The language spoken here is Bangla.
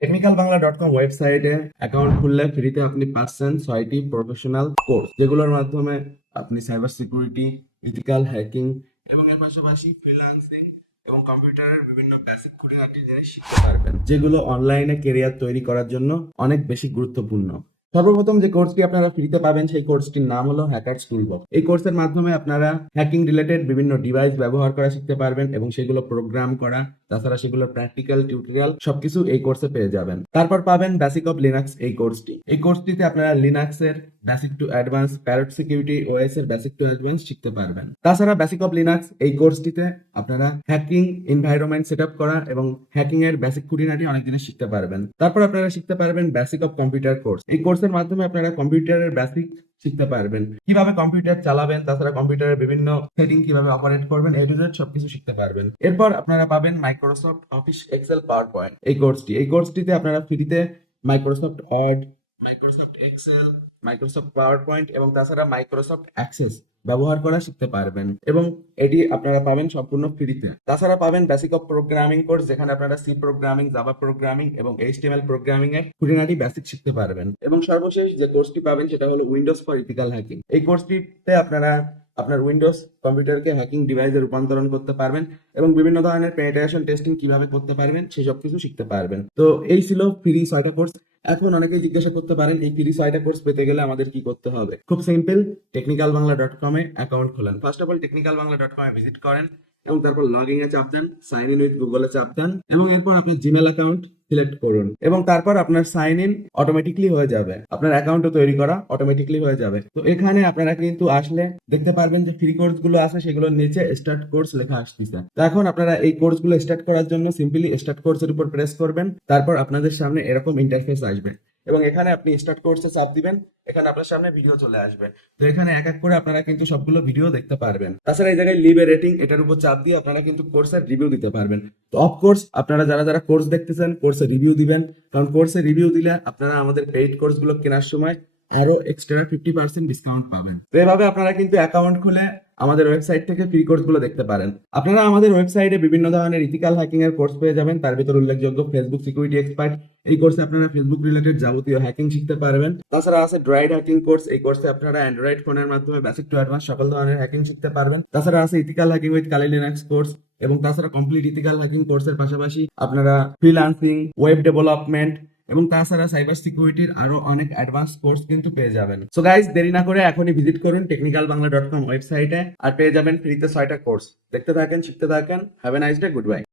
technicalbangla.com ওয়েবসাইটে অ্যাকাউন্ট খুললে ফ্রিতে আপনি পাচ্ছেন 6টি প্রফেশনাল কোর্স, যেগুলোর মাধ্যমে আপনি সাইবার সিকিউরিটি, ইথিক্যাল হ্যাকিং এবং এর পাশাপাশি ফ্রিল্যান্সিং এবং কম্পিউটারের বিভিন্ন বেসিক খুঁটিনাটি জিনিস শিখতে পারবেন, যেগুলো অনলাইনে কেরিয়ার তৈরি করার জন্য অনেক বেশি গুরুত্বপূর্ণ। সর্বপ্রথম যে কোর্সটি আপনারা ফ্রিতে পাবেন সেই কোর্সটির নাম হলো হ্যাকার্স টুলবক্স। এই কোর্সের মাধ্যমে আপনারা হ্যাকিং রিলেটেড বিভিন্ন ডিভাইস ব্যবহার করা শিখতে পারবেন এবং সেগুলো প্রোগ্রাম করা, তাছাড়া সেগুলো প্র্যাকটিক্যাল টিউটোরিয়াল সবকিছু এই কোর্সে পেয়ে যাবেন। তারপর পাবেন বেসিক অফ লিনাক্স এই কোর্সটি। এই কোর্সটিতে আপনারা লিনাক্সের basic to advance, parrot security OS এর বেসিক টু অ্যাডভান্স শিখতে পারবেন। তাছাড়া বেসিক অফ লিনাক্স এই কোর্সটিতে আপনারা হ্যাকিং এনভায়রনমেন্ট সেট আপ করা এবং হ্যাকিং এর বেসিক খুঁটিনাটি অনেক জিনিস শিখতে পারবেন। তারপর আপনারা শিখতে পারবেন বেসিক অফ কম্পিউটার কোর্স। এই কোর্সের মাধ্যমে আপনারা কম্পিউটারের বেসিক শিখতে পারবেন, কিভাবে কম্পিউটার চালাবেন, তাছাড়া কম্পিউটারের বিভিন্ন সেটিং কিভাবে অপারেট করবেন, এই টু জেড সবকিছু শিখতে পারবেন। এরপর আপনারা পাবেন Microsoft office Excel power point এই কোর্সটিতে আপনারা ফ্রিতে Microsoft word, Microsoft Excel, Microsoft power point এবং তাছাড়া মাইক্রোসফট অ্যাক্সেস ব্যবহার করা শিখতে পারবেন এবং এটি আপনারা পাবেন সম্পূর্ণ ফ্রিতে। তাছাড়া পাবেন বেসিক অফ প্রোগ্রামিং কোর্স, যেখানে আপনারা সি প্রোগ্রামিং, জাভা প্রোগ্রামিং এবং এইচটিএমএল প্রোগ্রামিং এর খুঁটিনাটি বেসিক শিখতে পারবেন। এবং সর্বশেষ যে কোর্সটি পাবেন সেটা হলো উইন্ডোজ ফর ইথিক্যাল হ্যাকিং। এই কোর্সটিতে আপনারা আপনার উইন্ডোজ কম্পিউটারকে হ্যাকিং ডিভাইসে রূপান্তরণ করতে পারবেন এবং বিভিন্ন ধরনের পেনিট্রেশন টেস্টিং কিভাবে করতে পারবেন সেসব কিছু শিখতে পারবেন। তো এই ছিল ফ্রি 6টা কোর্স। এখন অনেকেই জিজ্ঞাসা করতে পারেন এই ফ্রি 6টা কোর্স পেতে গেলে আমাদের কি করতে হবে। খুব সিম্পল, technicalbangla.com এ অ্যাকাউন্ট খোলেন। First of all technicalbangla.com a visit করেন এবং তারপর লগ ইন এ চাপ দেন, সাইন ইন উইথ গুগলে চাপ দেন এবং এরপর আপনার জিমেল অ্যাকাউন্ট সিলেক্ট করুন এবং তারপর আপনার সাইন ইন অটোমেটিকলি হয়ে যাবে, আপনার অ্যাকাউন্টও তৈরি করা অটোমেটিকলি হয়ে যাবে। তো এখানে আপনারা কিন্তু আসলে দেখতে পারবেন যে ফ্রি কোর্স গুলো আছে, সেগুলোর নিচে স্টার্ট কোর্স লেখা আসতেছে। তো এখন আপনারা এই কোর্স গুলো স্টার্ট করার জন্য সিম্পলি স্টার্ট কোর্সের উপর প্রেস করবেন, তারপর আপনাদের সামনে এরকম ইন্টারফেস আসবে এবং এখানে আপনি স্টার্ট কোর্সে চাপ দিবেন। এখানে আপনার সামনে ভিডিও চলে আসবে। তো এখানে এক এক করে আপনারা কিন্তু সবগুলো ভিডিও দেখতে পারবেন। তাছাড়া এই জায়গায় লিভ এ রেটিং, এটার উপর চাপ দিয়ে আপনারা কিন্তু কোর্সের রিভিউ দিতে পারবেন। তো অফকোর্স আপনারা যারা যারা কোর্স দেখতেছেন কোর্সে রিভিউ দিবেন, কারণ কোর্সে রিভিউ দিলে আপনারা আমাদের পেইড কোর্স গুলো কেনার সময় আরো এক্সট্রা 50% ডিসকাউন্ট পাবেন। তো এভাবে আপনারা কিন্তু অ্যাকাউন্ট খুলে আমাদের ওয়েবসাইট থেকে ফ্রি কোর্স গুলো দেখতে পারেন। আপনারা আমাদের ওয়েবসাইটে বিভিন্ন ধরনের ইথিক্যাল হ্যাকিং এর কোর্স পেয়ে যাবেন। তার ভিতর উল্লেখযোগ্য ফেসবুক সিকিউরিটি এক্সপার্ট। এই কোর্সে আপনারা ফেসবুক রিলেটেড যাবতীয় হ্যাকিং শিখতে পারবেন। তাছাড়া আছে ড্রাইড হ্যাকিং কোর্স। এই কোর্সে আপনারা অ্যান্ড্রয়েড ফোনের মাধ্যমে বেসিক টু অ্যাডভান্স সকল ধরনের হ্যাকিং শিখতে পারবেন। তাছাড়া আছে ethical hacking with Kali Linux course এবং তাছাড়া কমপ্লিট ইথিক্যাল হ্যাকিং কোর্সের পাশাপাশি আপনারা ফ্রিল্যান্সিং, ওয়েব ডেভেলপমেন্ট এবং তাছাড়া সাইবার সিকিউরিটির আরো অনেক অ্যাডভান্স কোর্স কিন্তু পেয়ে যাবেন। সো গাইস, দেরি না করে এখনই ভিজিট করুন technicalbangla.com ওয়েবসাইটে আর পেয়ে যাবেন ফ্রিতে 6টা কোর্স। দেখতে থাকেন, শিখতে থাকেন। Have a nice day, good bye.